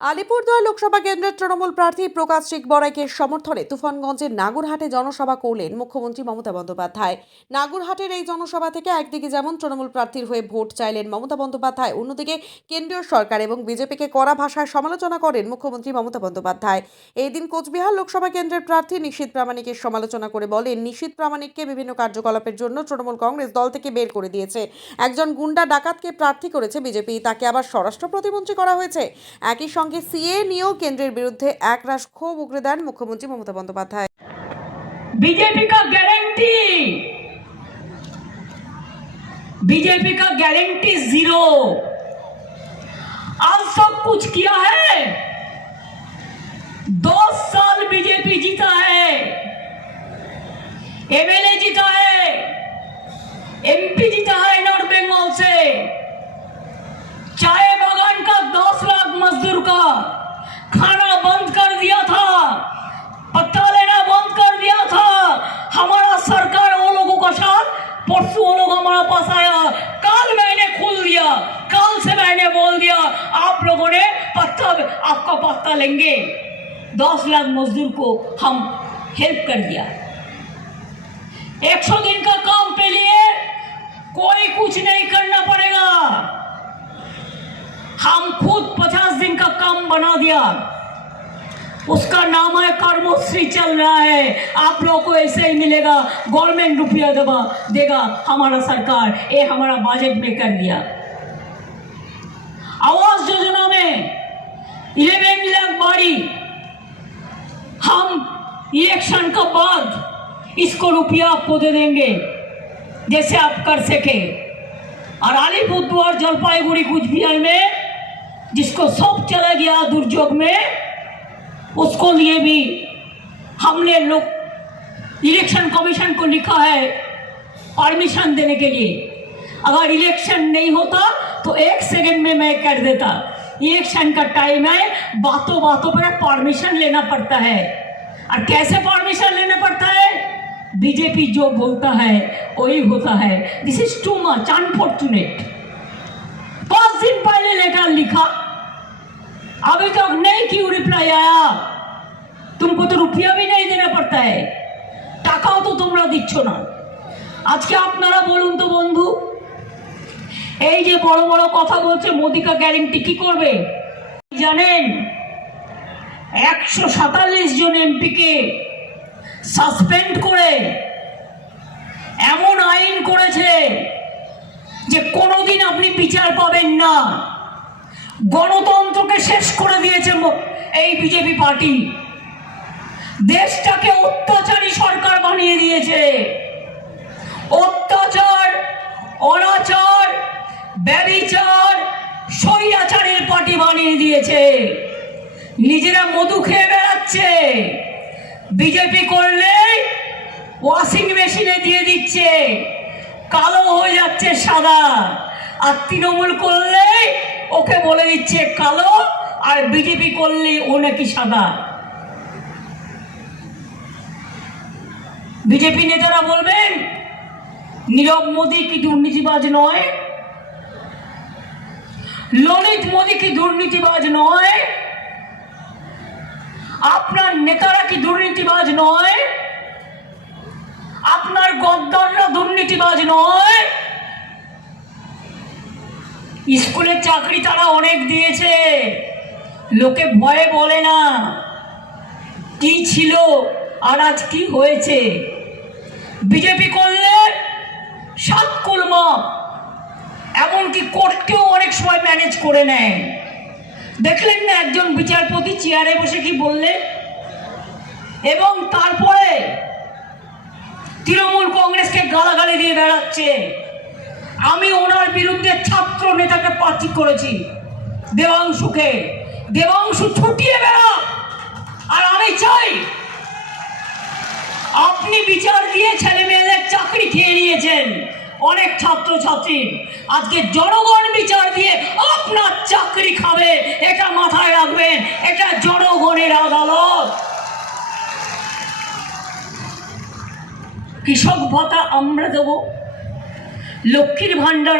আলিপুরদুয়ার লোকসভা কেন্দ্রের তৃণমূল প্রার্থী প্রকাশ সিং বড়াইকে সমর্থনে তুফানগঞ্জের নাগুরহাটে জনসভা করলেন মুখ্যমন্ত্রী মমতা বন্দ্যোপাধ্যায়। নাগুরহাটের এই জনসভা থেকে একদিকে যেমন তৃণমূল প্রার্থীর হয়ে ভোট চাইলেন মমতা বন্দ্যোপাধ্যায়, অন্যদিকে কেন্দ্রীয় সরকার এবং বিজেপিকে কড়া ভাষায় সমালোচনা করেন মুখ্যমন্ত্রী মমতা বন্দ্যোপাধ্যায়। এই দিন কোচবিহার লোকসভা কেন্দ্রের প্রার্থী নিশীত প্রামাণিকের সমালোচনা করে বলেন, নিশীত প্রামাণিককে বিভিন্ন কার্যকলাপের জন্য তৃণমূল কংগ্রেস দল থেকে বের করে দিয়েছে। একজন গুন্ডা ডাকাতকে প্রার্থী করেছে বিজেপি, তাকে আবার স্বরাষ্ট্র প্রতিমন্ত্রী করা হয়েছে। একই সঙ্গে সিএ নিয়েও কেন্দ্রের বিরুদ্ধে একরাশ ক্ষোভ উগরে দেন মুখ্যমন্ত্রী মমতা বন্দ্যোপাধ্যায় बीजेपी का गारंटी बीजेपी का गारंटी जीरो आज सब कुछ किया है दो साल बीजेपी जीता है एमएलए जीता है एमपी जीता है का खाना बंद कर दिया था पत्ता लेना बंद कर दिया था। हमारा सरकार वो लोगों का साथ परसों वो लोग हमारा पास आया। कल मैंने खोल दिया, कल से मैंने बोल दिया, आप लोगों ने पत्ता, आपका पत्ता लेंगे। दस लाख मजदूर को हम हेल्प कर दिया। एक सौ दिन का काम पे लिए कोई कुछ नहीं करना पड़ेगा हम खुद पचास दिन का काम बना दिया उसका नाम है कर्मश्री चल रहा है। आप लोगों को ऐसे ही मिलेगा। गवर्नमेंट रुपया देगा देगा हमारा सरकार। ये हमारा बजट में कर दिया। आवास योजना में इलेवन लाख बाड़ी। हम इलेक्शन के बाद इसको रुपया आपको दे देंगे, जैसे आप कर सके। और अलीपुरद्वार जलपाईगुड़ी कुछ कुचबिहार में जिसको सब चला गया दुर्योग में उसको लिए भी हमने लोग इलेक्शन कमीशन को लिखा है परमिशन देने के लिए। अगर इलेक्शन नहीं होता तो एक सेकंड में मैं कर देता, इलेक्शन का टाइम है बातों बातों पर परमिशन लेना पड़ता है। और कैसे परमिशन लेना पड़ता है? बीजेपी जो बोलता है, वही होता है। This is too much unfortunate पाँच दिन पहले लेटर अभी तक नहीं क्यों रिप्लाई आया तुमको तो रुपया भी नहीं देना पड़ता है টাকাও তো তোমরা দিচ্ছ না আজকে আপনারা বলুন তো বন্ধু এই যে বড় বড় কথা বলছে মোদিকা গ্যারেন্টি কি করবে জানেন একশো সাতাল্লিশ জন এমপিকে সাসপেন্ড করে এমন আইন করেছে যে কোনোদিন আপনি বিচার পাবেন না গণতন্ত্রকে শেষ করে দিয়েছে এই বিজেপি পার্টি। দেশটাকে অত্যাচারী সরকার বানিয়ে দিয়েছে। অত্যাচার, অনাচার, ব্যবিচার স্বৈরাচারের পার্টি বানিয়ে দিয়েছে। নিজেরা মধু খেয়ে বেড়াচ্ছে। বিজেপি করলে ওয়াশিং মেশিনে দিয়ে দিচ্ছে। কালো হয়ে যাচ্ছে সাদা। আর তৃণমূল করলে ওকে বলে দিচ্ছে কালো, আর বিজেপি করলে ও নাকি সাদা। বিজেপি নেতারা বলবেন, নীরব মোদী কি দুর্নীতিবাজ নয়? ললিত মোদী কি দুর্নীতিবাজ নয়? আপনার নেতারা কি দুর্নীতিবাজ নয়? আপনার গদ্দাররা দুর্নীতিবাজ নয়? স্কুলে চাকরি তারা অনেক দিয়েছে। লোকে ভয়ে বলে না, কি ছিল আর আজ কি হয়েছে। বিজেপি করলে সাত কলমা এমনকি কোর্টকেও অনেক সময় ম্যানেজ করে নেয়। দেখলেন না একজন বিচারপতি চেয়ারে বসে কি বললে? এবং তারপরে তৃণমূল কংগ্রেসকে গালাগালি দিয়ে বেড়াচ্ছে। আমি ওনার বিরুদ্ধে ছাত্র নেতাকে প্রার্থী করেছি। দেবাংশুকে। দেবাংশু ছুটিয়ে বেড়া আর আমি চাই, আপনি বিচার দিয়ে ছেলে মেয়েদের চাকরি খেয়ে নিয়েছেন। অনেক ছাত্র ছাত্রী আজকে জনগণ বিচার দিয়ে আপনার চাকরি খাবে, এটা মাথায় রাখবেন, এটা জনগণের আদালত। কৃষক ভাতা আমরা দেবো। লক্ষ্মীর ভাণ্ডার